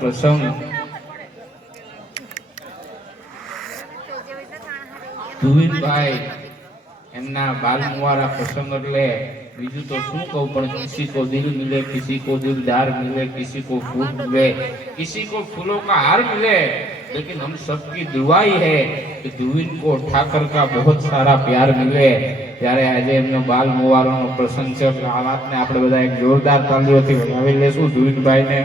પ્રસંગ ધુવીનભાઈ એમના બાલ મુવારા પ્રસંગ એટલે બીજું તો શું કહું, પણ किसी को दिल मिले, किसी को दिलदार मिले, किसी को फूल मिले, किसी को फूलों का हार मिले, लेकिन हम सबकी दुआई है कि धुवीन को ठाकर का बहुत सारा प्यार मिले। ત્યારે આજે એમનો બાલ મુવારાનો પ્રસંગ છે એટલે આ વાતને આપણે બધા એક જોરદાર તાળીઓથી વધાવી લેશું ધુવીનભાઈને।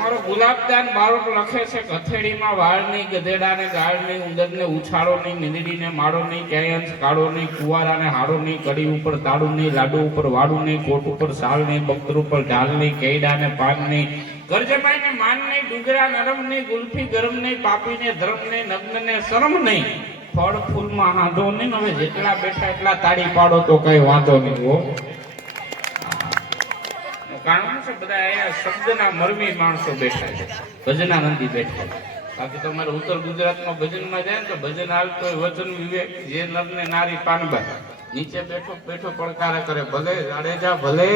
મારો ગુલાબદાન બાળક લખે છે કથેડીમાં વાળ નહીં, ગધેડાને ગાળ નહીં, ઉંદરને ઉછાળો નહીં, મીંદડીને માળો નહીં, ક્યાંય અંશ કાળો નહીં, કુવારાને હાડો નહીં, કડી ઉપર તાળું નહીં, લાડુ ઉપર વાડું નહીં, કોટ ઉપર સાલ નહીં, બકર ઉપર ઢાલ નહીં, કેડાને પાન નહીં, ગરજમાઈને માન નહીં, ડુંગરા નરમ નહીં, ગુલ્ફી ગરમ નહીં, પાપીને ધર્મ નહીં, નગ્નને શરમ નહીં, ફળ ફૂલમાં હાંધો નહીં। હવે જેટલા બેઠા એટલા તાળી પાડો તો કઈ વાંધો નહીં હો। કારણ છે બધા અહીંયા શબ્દના મરમી માણસો બેઠા છે, ભજનાનંદી બેઠા છે। બાકી તમારે ઉત્તર ગુજરાતમાં ભજનમાં જાય ને તો ભજન હાલતો હોય વચન વિવેક, જે નર ને નારી પાનભાઈ નીચે બેઠો બેઠો પડકારા કરે, ભલે જાડેજા ભલે।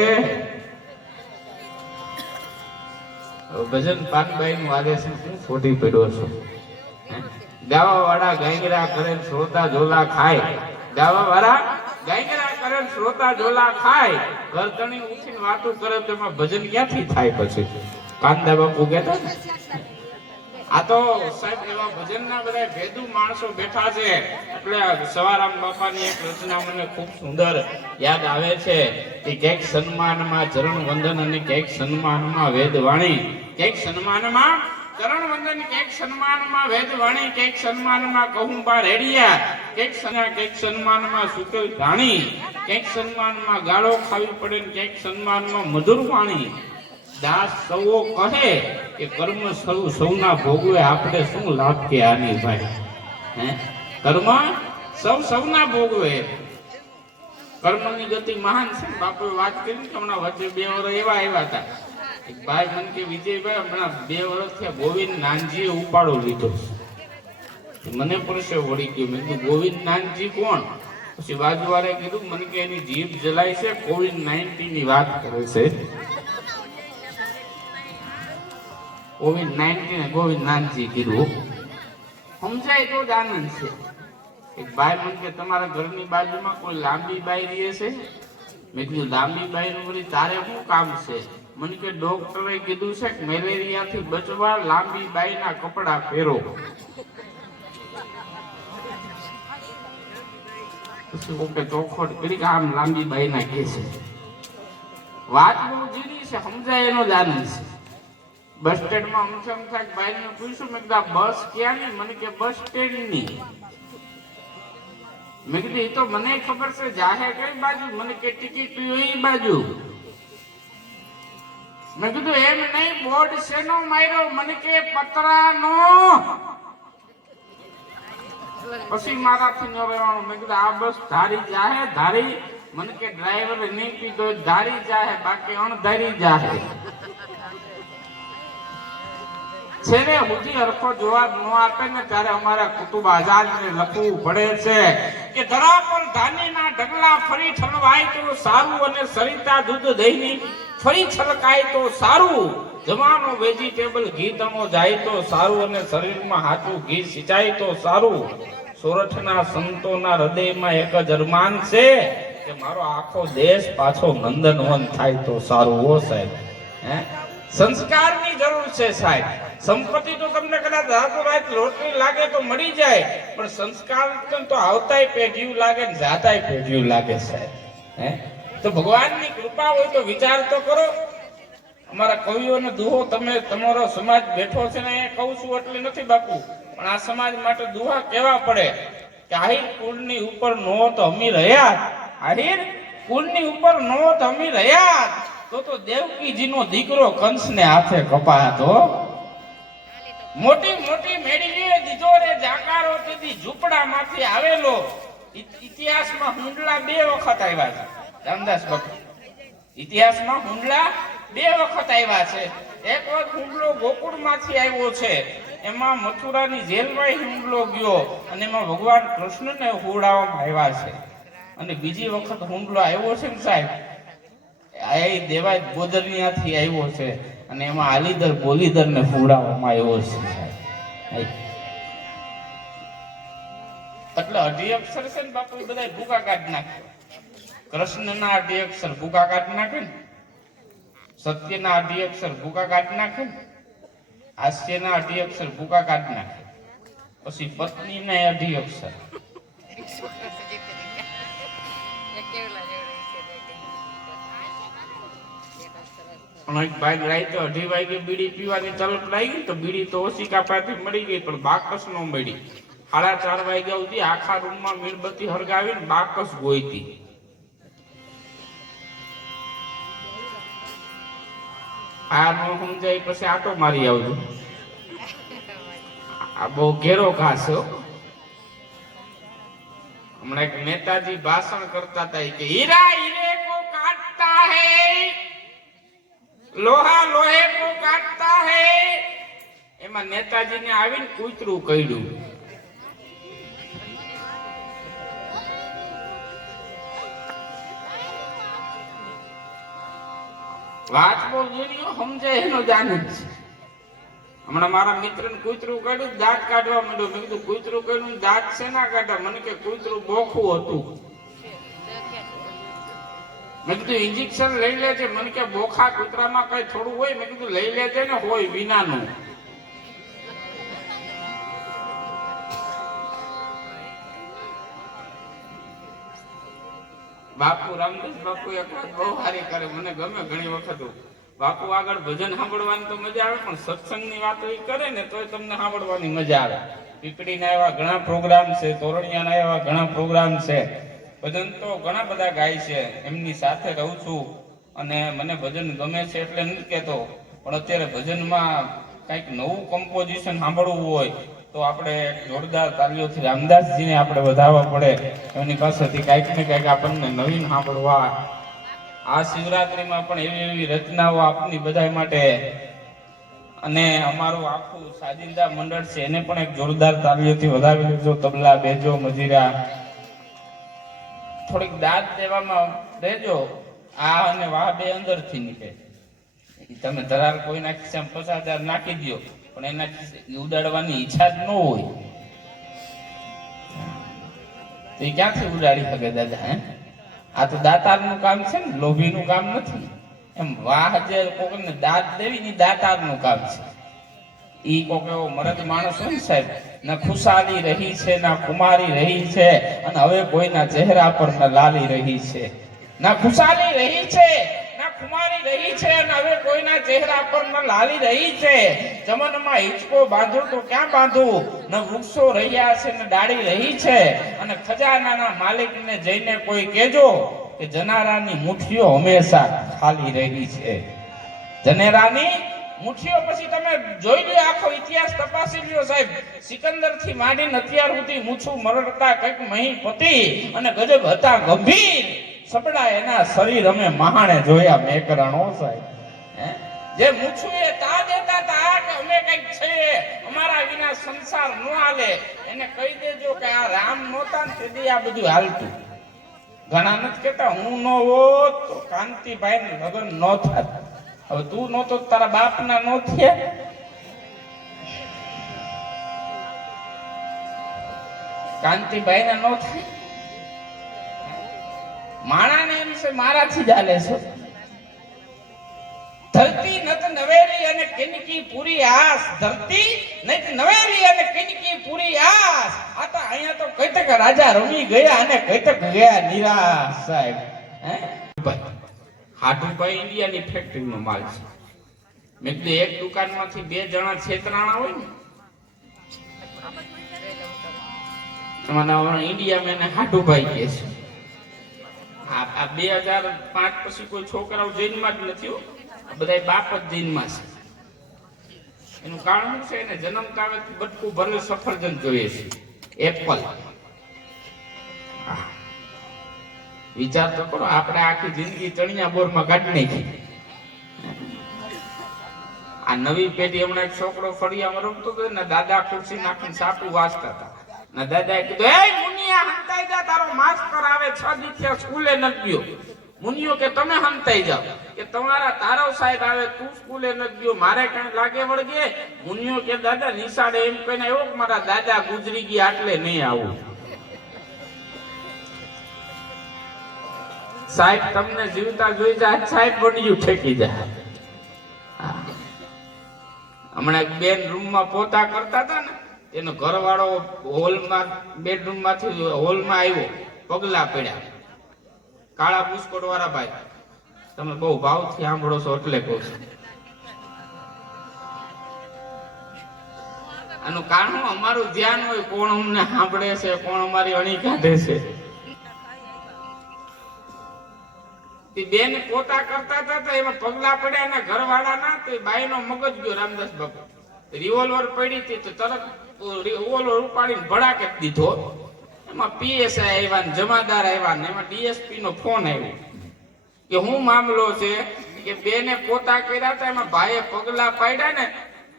ભજન પાનભાઈ નું આદેશ શું ખોટી પડ્યો છો? ગાવા વાળા ગાયગરા કરે શ્રોતા ઝોલા ખાય, ગાવા વાળા ગાયગરા કરે શ્રોતા ઝોલા ખાય, ગરદણી ઉઠીને વાતો કરે તો એમાં ભજન ક્યાંથી થાય? પછી કાંદા બાપુ કહેતા ને આ તો સાહેબ એવા ભજનના બધા ભેદુ માણસો બેઠા છે। એટલે સવારામ બાપાની એક રચના મને ખૂબ સુંદર યાદ આવે છે કે ક્યાંક સન્માનમાં ચરણ વંદન અને ક્યાંક સન્માનમાં વેદવાણી, ક્યાંક સન્માનમાં ચરણ વંદન, ક્યાંક સન્માનમાં વેદવાણી, ક્યાંક સન્માનમાં કહુંબા રેડિયા, ક્યાંક સન્માનમાં સુકેલ ઘાણી, ક્યાંક સન્માનમાં ગાળો ખાવી પડે ને ક્યાંક સન્માનમાં મધુર વાણી। દાસ સૌ કહે કે કર્મ સૌના ભોગવે, આપણે શું લાભ કે આની ભાઈ? હે કર્મ સૌના ભોગવે, કર્મની ગતિ મહાન છે। બાપુએ વાત કરી કે હમણાં વચ્ચે 2 વર્ષ એવા આવ્યા હતા, એક ભાઈ મન કે વિજયભાઈ હમણાં 2 વર્ષ થયા ગોવિંદ નાનજીએ ઉપાડો લીધો। મને પડશે વળી ગયું, મેં કીધું ગોવિંદ નાનજી કોણ? પછી બાજુવાળાએ કીધું મને કે એની જીભ જલાય છે, COVID-19 ની વાત કરે છે। COVID-19 ગોવિંદ નાનજી કીધું સમજાય તો જ આનંદ છે। એક ભાઈ મને કે તમારા ઘરની બાજુમાં કોઈ લાંબી બાઈ રહે છે? મેં કીધું લાંબી બાઈ નું વળી તારે શું કામ છે? મને કે ડોક્ટરે કીધું છે કે મેલેરિયાથી બચવા લાંબી બાઈના કપડા પહેરો। પછી ઓકે ચોખવટ કરી કે આમ લાંબી બાઈના કે છે, વાત બહુ જીની છે, સમજાય એનો જ આનંદ છે। બસ સ્ટેન્ડમાં અમથાક બાઈને પૂછ્યું, મેં કીધું બસ ક્યાંની? મને કે બસ સ્ટેન્ડની। મેં કીધું એ તો મને ખબર છે, જાહે કઈ બાજુ? મને કે ટિકિટ એ બાજુ। મેં કીધું એમ નહીં, બોર્ડ શેનો માર્યો? મને કે પતરાનો। પછી મારાથી ન રહેવાનું। મેં કીધું આ બસ ધારી જાહે? ધારી? મને કે ડ્રાઈવરે નહીં કીધો ધારી જાહે, બાકી અણધારી જાહે। છેલ્લે સુધી હરખો જવાબ ન આપે ને ત્યારે અમારા કુતુબ આઝાદને લખવું પડે છે કે ધરા પર ધાનીના ઢગલા ફરી ઠલવાય તો સારું, અને સરિતા દૂધ દહીંની ફરી છલકાય તો સારું, જવાનો વેજીટેબલ ઘી તમો જાય તો સારું, અને શરીરમાં હાચું ઘી સિંચાય તો સારું। સોરઠના સંતોના હૃદયમાં એક જ અરમાન છે કે મારો આખો દેશ પાછો નંદનવન થાય તો સારું। હો સાહેબ, હે સંસ્કારની જરૂર છે સાહેબ। સંપત્તિ તો તમને કદાચ રાતોરાત લોટરી લાગે તો મળી જાય, પણ સંસ્કાર તો આવતાય પેઢીયું લાગે ને જાતાય પેઢીયું લાગે સાહેબ। હે તો ભગવાનની કૃપા હોય તો વિચાર તો કરો। અમારા કવિઓનો દુહો તમે તમારો સમાજ બેઠો છે ને એ કહું છું એટલે નથી બાપુ, પણ આ સમાજ માટે દુહા કેવા પડે કે આહિર કુળની ઉપર નો તો અમી રહ્યા, આહિર કુળની ઉપર નો તો અમી રહ્યા, તો દેવકીજીનો દીકરો કંસને હાથે કપાતો। મોટી મોટી મેળવીએ દીધો રે જાકારો, તેથી ઝૂંપડામાંથી આવેલો। ઇતિહાસમાં હુંડલા 2 વખત આવ્યા છે રામદાસ બાપુ, ઇતિહાસમાં હુંડલા 2 વખત આવ્યા છે। એક વખત હુંડલો ગોકુળમાંથી આવ્યો છે, એમાં મથુરાની જેલમાં હુંડલો ગયો અને એમાં ભગવાન કૃષ્ણને હુંડાવવામાં આવ્યા છે। અને બીજી વખત હુંડલો આવ્યો છે ને સાહેબ, આ દેવાય ગોદરિયાથી આવ્યો છે અને એમાં આલીદર બોલીદર ને ફૂડાવવામાં આવ્યો છે. એટલે 18 અક્ષર છે ને બાપુ બધા ભૂકા કાઢી નાખ્યો. કૃષ્ણના 18 અક્ષર ભૂકા કાઢી નાખે ને, સત્યના 18 અક્ષર ભૂકા કાઢી નાખે ને, હાસ્યના 18 અક્ષર ભૂકા કાઢી નાખે, પછી પત્નીના 18 અક્ષર. એક ભાઈ રાતે 2:30 વાગે બીડી પીવાની તલપ લાગી તો બીડી તો ઓશિકા પાસેથી મળી ગઈ પણ બાકસ નો મળી. 4:30 વાગ્યા સુધી આખા રૂમમાં મીણબત્તી હળગાવીને બાકસ ગોઈતી. આ નો સમજાય પછી આટો મારી આવજો. આ બહુ ઘેરો ઘાસ હો. હમણાં એક નેતાજી ભાષણ કરતા હતા કે હીરા હીરે કો કાટતા હૈ, લોહા લોહે કો કાટતા હૈ. એમાં નેતાજીને આવીને કૂતરું કહ્યું. વાત બહુ જૂની સમજાય એનો જાન જ છે. હમણાં મારા મિત્રને કૂતરું કાઢ્યું, દાંત કાઢવા માંડ્યો. મેં કીધું કૂતરું કાઢ્યું, દાંત શેના કાઢ્યા? મને કે કૂતરું બોખું હતું. મેં કીધું ઇન્જેક્શન લઈ લેજે. મને કે બોખા કૂતરામાં કઈ થોડું હોય? મેં કીધું લઈ લેજે ને, હોય વિનાનું. બાપુ રામદાસ બાપુ એક વાત બહુ સારી કરે, મને ગમે ઘણી વખત. બાપુ આગળ ભજન સાંભળવાની તો મજા આવે પણ સત્સંગની વાતો એ કરે ને તોય તમને સાંભળવાની મજા આવે. પીપળીના એવા ઘણા પ્રોગ્રામ છે, તોરણિયાના એવા ઘણા પ્રોગ્રામ છે. ભજન તો ઘણા બધા ગાય છે, એમની સાથે રહું છું અને મને ભજન ગમે છે એટલે નથી કહેતો. પણ અત્યારે ભજનમાં કંઈક નવું કમ્પોઝિશન સાંભળવું હોય તો આપણે જોરદાર તાલીઓથી રામદાસજીને આપણે વધારવા પડે. એમની પાસેથી કંઈક ને કંઈક આપણને નવીન સાંભળવા. આ શિવરાત્રીમાં પણ એવી એવી રચનાઓ આપની બધા માટે. અને અમારું આખું સાજિંદા મંડળ છે એને પણ એક જોરદાર તાલીઓથી વધાવી લેજો. તબલા, બેજો, મજીરા થોડીક દાદ દેવામાં દેજો. આ અને વાહ બે અંદરથી નીકળે. તમે ધરાર કોઈના ખિસ્સામાં 50,000 નાખી દો પણ એના ઉડાડવાની ઈચ્છા જ ન હોય તો એ ક્યાંથી ઉડાડી શકે દાદા? હે, આ તો દાતારનું કામ છે ને, લોભીનું કામ નથી. એમ વાહ જે કોકને દાત દેવી ની દાતારનું કામ છે. ઈ કોક એવો મરદ માણસ હોય ને સાહેબ, ના ખુશાલી રહી છે, ના કુમારી રહી છે, અને હવે કોઈના ચહેરા પર ન લાલી રહી છે. ના ખુશાલી રહી છે, ના કુમારી રહી છે, અને હવે કોઈના ચહેરા પર ન લાલી રહી છે. ચમનમાં હિંચકો બાંધું તો ક્યાં બાંધું? ન વૃક્ષો રહ્યા છે, ને ડાળી રહી છે. અને ખજાનાના માલિકને જઈને કોઈ કહેજો કે જનારાની મુઠ્ઠીઓ હંમેશા ખાલી રહી છે. જનેરાની મુઠ્ઠીઓ પછી તમે જોઈ લો, આખો ઇતિહાસ તપાસી લ્યો સાહેબ. સિકંદર થી માંડીને અત્યાર સુધી મૂછું મરડતા કંઈક મહીપતિ અને ગજબ હતા ગંભીર સબડા એના શરીર અમે મહાણે જોયા મેકરણો સાહેબ. જે મૂછું એ તા દેતા તા કે અમે કંઈક છે, અમારા વિના સંસાર ન હાલે. એને કહી દેજો કે આ રામ નહોતા ને તેથી આ બધું હાલતું. ઘણા નથી કેતા હું ન હોત તો કાંતિભાઈ ને લગ્ન ન થાત. હવે તું નહોતો તારા બાપના નો થયા. કાંતિભાઈ ને નો થાય. માણાને એમ છે મારાથી જ હાલે છે. ધરતી નત નવેરી અને કિનકી પૂરી આસ. ધરતી નત નવેરી અને કિનકી પૂરી આસ. આ તો અહીંયા તો કઈતક રાજા રમી ગયા અને કઈતક ગયા નિરાશ સાહેબ. હે હાટુભાઈ ઇન્ડિયાની ફેક્ટરીનો માલ છે. મેં કીધું એક દુકાનમાંથી 2 જણા છેતરાણા હોય ને એમાં ઇન્ડિયા મેં હાટુભાઈ કહે છે. આ 2005 પછી કોઈ છોકરાઓ જૈનમાં જ નથી. બધા બાપ જ જૈનમાં છે. એનું કારણ શું છે? એને જન્મતા બટકું ભરેલ સફરજન જોઈએ છે, એપલ. વિચાર તો કરો, આપણે આખી જિંદગી ચણિયા બોરમાં કાઢી નાખી. આ નવી પેઢી હમણાં એક છોકરો ફળિયામાં રમતો હતો ને દાદા ખુરશી નાખીને સાપુ વાંચતા હતા. દાદાએ કીધું, એ મુનિયા હંતાઈ જા, તારો માસ્ટર આવે 6 દિવસ સ્કૂલે નથી ગયો. મુનિયો કે તમે હંતાઈ જાઓ, કે તમારા તારવ સાહેબ આવે, તું સ્કૂલે નથી ગયો, મારે કઈ લાગે વળગે. મુનિયો કે દાદા નિશાળે એમ કહીને આવ્યો કે મારા દાદા ગુજરી ગયા એટલે નહીં આવું. સાહેબ તમને જીવતા જોઈ જાય, સાહેબ બન્યું ઠેકી જાય. હમણાં એક બેન રૂમમાં પોતા કરતા હતા ને, એનો ઘરવાળો હોલમાં બેડરૂમ માંથી હોલમાં આવ્યો, પગલા પડ્યા. કાળા બુસ્કોટ વાળા ભાઈ, તમે બહુ ભાવથી સાંભળો છો એટલે કહું છું. આનું કારણ અમારું ધ્યાન હોય, કોણ અમને સાંભળે છે, કોણ અમારી અણી કાઢે છે. બેન પોતા કરતા હતા, એમાં પગલા પડ્યા એના ઘરવાળાના, તો બાઈનો મગજ ગયો. રામદાસ બાપુ રિવોલ્વર પડી હતી તો તરત રિવોલ્વર ઉપાડીને ભડાકે દીધો. એમાં પીએસઆઈ આવ્યા, જમાદાર આવ્યા, ને એમાં ડીએસપી નો ફોન આવ્યો કે હું મામલો છે કે બેને પોતા કર્યા હતા, એમાં ભાઈએ પગલા પાડ્યા ને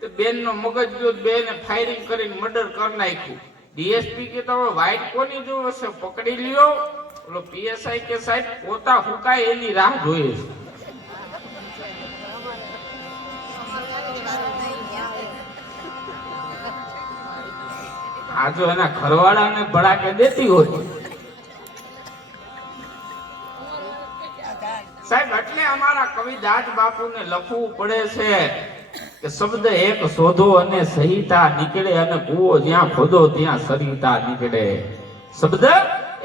તો બેન નો મગજ ગયો, બેને ફાયરિંગ કરીને મર્ડર કરી નાખ્યું. ડીએસપી કે તો વાઇટ કોની જોવે છે, પકડી લ્યો. ઓલો પીએસઆઈ કે સાહેબ પોતા હુકાય એની રાહ જોઈએ છે. આ જો એના ઘરવાળાને ભડાકે દેતી હોય સાહેબ, એટલે અમારા કવિદાસ બાપુને લખવું પડે છે કે શબ્દ એક શોધો અને સહિતા નીકળે, અને કૂવો જ્યાં ખોદો ત્યાં સરિતા નીકળે. શબ્દ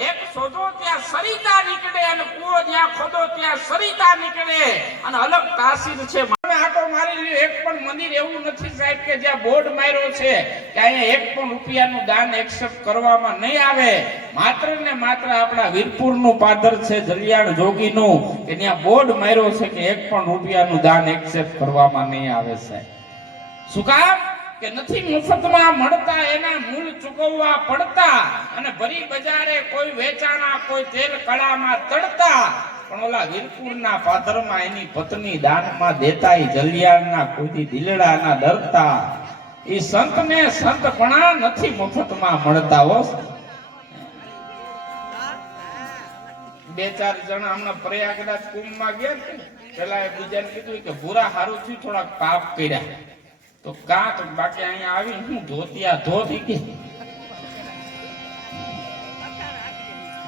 એક શોધો ત્યાં સરિતા નીકળે, અને કૂવો જ્યાં ખોદો ત્યાં સરિતા નીકળે. અને અલગ તાસીર છે. આટો મારી લ્યો, એક પણ મંદિર એવું નથી સાહેબ કે જ્યાં બોર્ડ માર્યો છે કે અહીંયા એક પણ રૂપિયાનું દાન એક્સેપ્ટ કરવામાં નહીં આવે. માત્ર ને માત્ર આપણા વીરપુરનું પાદર છે, જલિયાણ જોગીનું, કે ત્યાં બોર્ડ માર્યો છે કે એક પણ રૂપિયાનું દાન એક્સેપ્ટ કરવામાં નહીં આવે સાહેબ. શું કામ? કે નથી મફતમાં મળતા, એના મૂળ ચૂકવવા પડતા. અને ભરી બજારે કોઈ વેચાણા, કોઈ તેલ કળામાં તળતા. પણ ઓલા વીરપુરના પાદરમાં એની પત્ની દાનમાં દેતા, એ જલિયાણના કોઈ દિલડાના ડરતા. એ સંતને સંતપણા નથી મફતમાં મળતા. હો બે ચાર જણા હમણાં પ્રયાગરાજ કુંભમાં ગયા છે, પેલા એ બીજાને કીધું કે ભૂરા હારું થયું, થોડાક પાપ કર્યા. તો કા તો બાકી અહીંયા આવી હું ધોતિયા ધોતી કે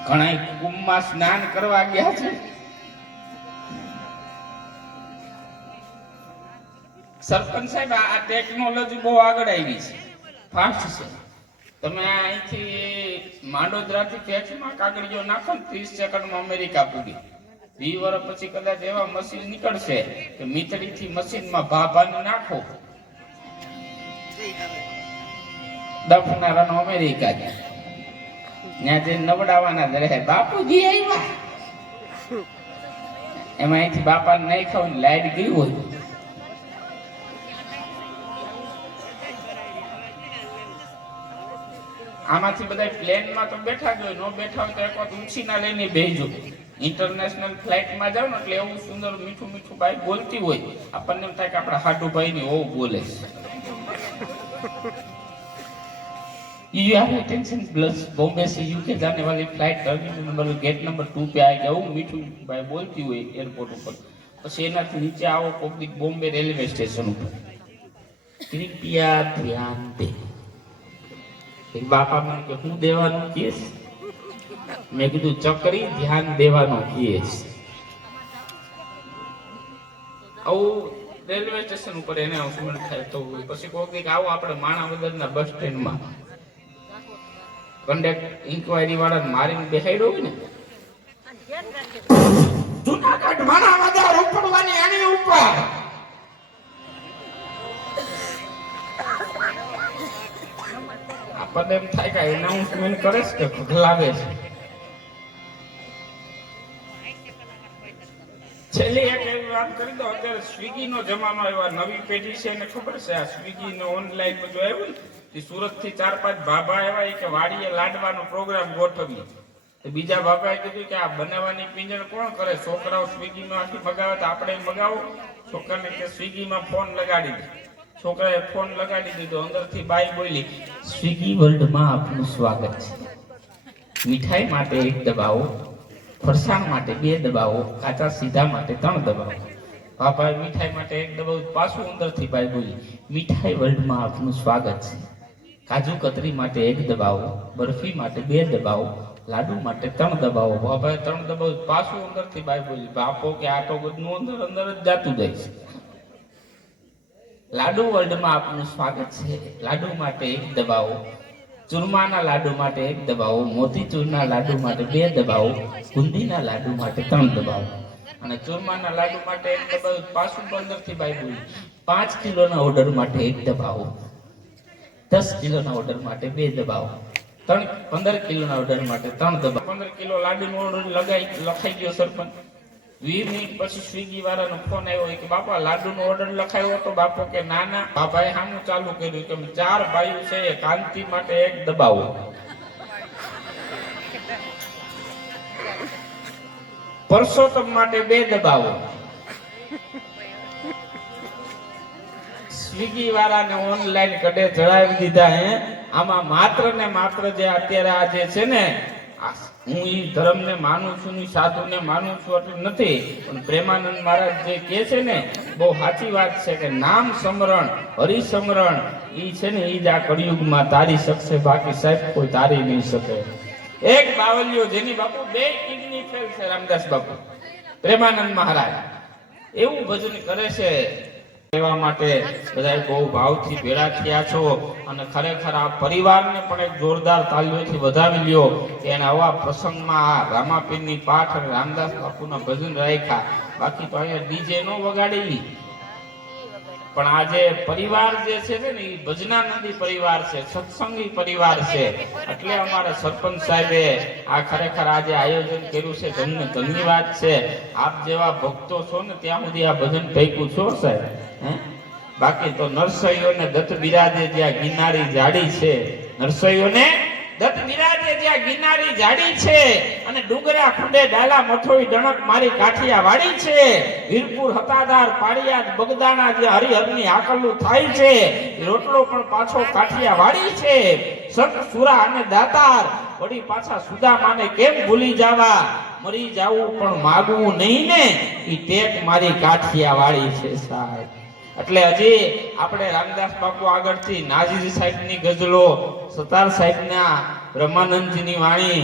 ઘણા કુંભમાં સ્નાન કરવા ગયા છે. સરપંચ સાહેબ, આ ટેકનોલોજી બહુ આગળ આવી છે, ફાસ્ટ છે. તમે અહીંથી માંડોદરાથી ફેક્સમાં કાગળિયો નાખો ને 30 સેકન્ડમાં અમેરિકા પૂરી. 20 વર્ષ પછી કદાચ એવા મશીન નીકળશે કે મીતડીથી મશીનમાં ભાભાને નાખો, દફનારાનો અમેરિકા ત્યાં જઈને નવડાવવાના જ રહે. બાપુજી આવ્યા, એમાં અહીંથી બાપાને નહીં ખાવ, લાઈટ ગઈ હોય. આમાંથી બધા પ્લેનમાં તો બેઠા જ હોય, નો બેઠા હોય તો એક વખત ઉછીના લઈને બેસજો. ઇન્ટરનેશનલ ફ્લાઇટમાં જાવ ને એટલે એવું સુંદર મીઠું મીઠું ભાઈ બોલતી હોય, આપણને એમ થાય કે આપણા હાડુ ભાઈ ની ઓ બોલે છે. You have attention plus Bombay से UK जाने वाली flight terminal number gate number 2 पे आएगा. એવું મીઠું ભાઈ બોલતી હોય એરપોર્ટ ઉપર. પછી એનાથી નીચે આવો પબ્લિક બોમ્બે રેલવે સ્ટેશન ઉપર. કૃપયા ધ્યાન દે. એક બાપા મને કે હું દેવાનું કીસ, મેં કીધું ચકરી ધ્યાન દેવાનું કીસ. આવું રેલવે સ્ટેશન ઉપર એને અવસમણ થાય. તો પછી કોઈ આવો આપણે માણાવદરના બસ સ્ટેન્ડમાં કંડક્ટર ઇન્ક્વાયરી વાળાને મારીને બેસાડ્યો હોય ને, જૂનાગઢ માણાવદર ઉપડવાની આની ઉપર આપણને એમ થાય કે એનાઉન્સમેન્ટ કરે છે કે ખગલાવે છે. છેલ્લી એક એવી વાત કરી દો, અત્યારે સ્વિગી નો જમાનો આવ્યો, નવી પેઢી છે એને ખબર છે આ સ્વિગી નો ઓનલાઈન બધું આવ્યું ને. સુરત થી 4-5 બાબા આવ્યા કે વાડીએ લાડવાનો પ્રોગ્રામ ગોઠવીએ. તો બીજા બાબાએ કીધું કે આ બનાવવાની પિંજણ કોણ કરે, છોકરાઓ સ્વિગી માં આથી મગાવે તો આપણે મગાવો. છોકરાને કે સ્વિગી માં ફોન લગાડી દે. છોકરાએ ફોન લગાડી દીધો, અંદરથી બાઈ બોલી, સ્વિગી વર્લ્ડ માં આપનું સ્વાગત છે, મીઠાઈ માટે એક દબાવો, ફરસાણ માટે 2 દબાવો, કાચા સીધા માટે 3 દબાવો. બાપા મીઠાઈ માટે 1 દબાવ. પાછું અંદરથી ભાઈ બોલી, મીઠાઈ વર્લ્ડમાં આપનું સ્વાગત છે. કાજુ કતરી માટે 1 દબાવો, બરફી માટે 2 દબાવો, લાડુ માટે 3 દબાવો. બાપા 3 દબાવ. પાછું અંદરથી ભાઈ બોલી, બાપો કે આ તો બધું અંદર અંદર જ જાતું જાય છે. લાડુ વર્લ્ડમાં આપનું સ્વાગત છે. લાડુ માટે 1 દબાવો, ચૂરમાના લાડુ માટે 1 દબાવો, મોતીચૂરના લાડુ માટે 2 દબાવો, બુંદીના લાડુ માટે 3 દબાવો. અને ચૂરમાના લાડુ માટે 1 દબાવ. પાછું અંદરથી ભાઈ બોલી, 5 કિલોના ઓર્ડર માટે 1 દબાવો, 10 કિલોના ઓર્ડર માટે 2 દબાવો, 15 કિલોના ઓર્ડર માટે 3 દબાવો. 15 કિલો લાડુનો ઓર્ડર લખાઈ ગયો સરપંચ. 20 મિનિટ પછી સ્વિગી વાળાનો ફોન આવ્યો કે બાપા લાડુનો ઓર્ડર લખાયો તો બાપો કે ના ના. બાપાએ સામું ચાલુ કર્યું કે 4 ભાઈઓ છે, કાંતિ માટે 1 દબાવો, પરસોત્તમ માટે 2 દબાવો. સ્વિગી વાળાને ઓનલાઈન કડે ચડાવી દીધા. આમાં માત્ર ને માત્ર જે અત્યારે આ જે છે ને, હું ઈ ધર્મને માનું છું ને સાધુને માનું છું એટલું નથી, પણ પ્રેમાનંદ મહારાજ જે કહે છે ને બહુ સાચી વાત છે કે નામ સ્મરણ, હરિસ્મરણ ઈ છે ને ઈ જ આ કળિયુગમાં તારી શકશે, બાકી સાહેબ કોઈ તારી નહીં શકે. એક બાવલિયો જેની બાપુ 2 કિડની ફેલ છે, રામદાસ બાપુ પ્રેમાનંદ મહારાજ એવું ભજન કરે છે. એવા માટે બધા બહુ ભાવથી ભેળા થયા છો અને ખરેખર આ પરિવારને પણ એક જોરદાર તાલીઓથી વધાવી લ્યો કે એને આવા પ્રસંગમાં આ રામાપીરની પાઠ અને રામદાસ બાપુના ભજન રાખ્યા. બાકી તો અહીંયા ડીજે નો વગાડી, પણ આ જે પરિવાર જે છે ને એ ભજનાનંદી પરિવાર છે, સત્સંગી પરિવાર છે. એટલે અમારા સરપંચ સાહેબે આ ખરેખર આજે આયોજન કર્યું છે, તમને ધન્યવાદ છે. આપ જેવા ભક્તો છો ને ત્યાં સુધી આ ભજન થઈકું છો સાહેબ. બાકી તો નરસૈયોને દત્ત બિરાજે જ્યાં ગિરનારી જાડી છે, નરસૈયોને દત્ત બિરાજે જ્યાં ગિરનારી જાડી છે, અને ડુંગરા ખુંડે ડાલા મથોઈ ડણક મારી કાઠિયા વાડી છે, વીરપુર હતાદાર પાડિયાદ બગદાણા જે હરિહરની આકલું થાય છે, રોટલો પણ પાછો કાઠિયા વાડી છે. સંત સુરા અને દાતાર વળી પાછા સુદામાને કેમ ભૂલી જાવા, મરી જાવું પણ માગવું નહીં ને, ઈ ટેક મારી કાઠિયા વાડી છે સાહેબ. એટલે હજી આપણે રામદાસ બાપુ આગળથી નાજીર સાહેબની ગઝલો, સતાર સાહેબના બ્રહ્માનંદજીની વાણી,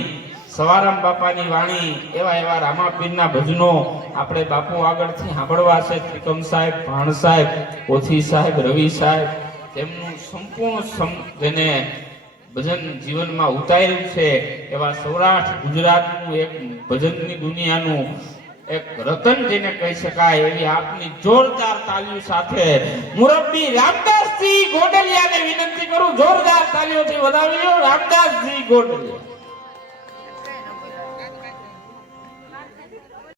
સવારામ બાપાની વાણી, એવા એવા રામાપીરના ભજનો આપણે બાપુ આગળથી સાંભળવા છે. ત્રિકમ સાહેબ, ભાણ સાહેબ, પોથી સાહેબ, રવિ સાહેબ, તેમનું સંપૂર્ણ જેને ભજન જીવનમાં ઉતાર્યું છે એવા સૌરાષ્ટ્ર ગુજરાતનું એક ભજનની દુનિયાનું એક રતન જેને કહી શકાય એવી આપની જોરદાર તાલીઓ સાથે મુરબ્બી રામદાસજી ગોંડલિયાને વિનંતી કરું, જોરદાર તાલીઓથી વધાવી લો રામદાસજી ગોંડલિયા.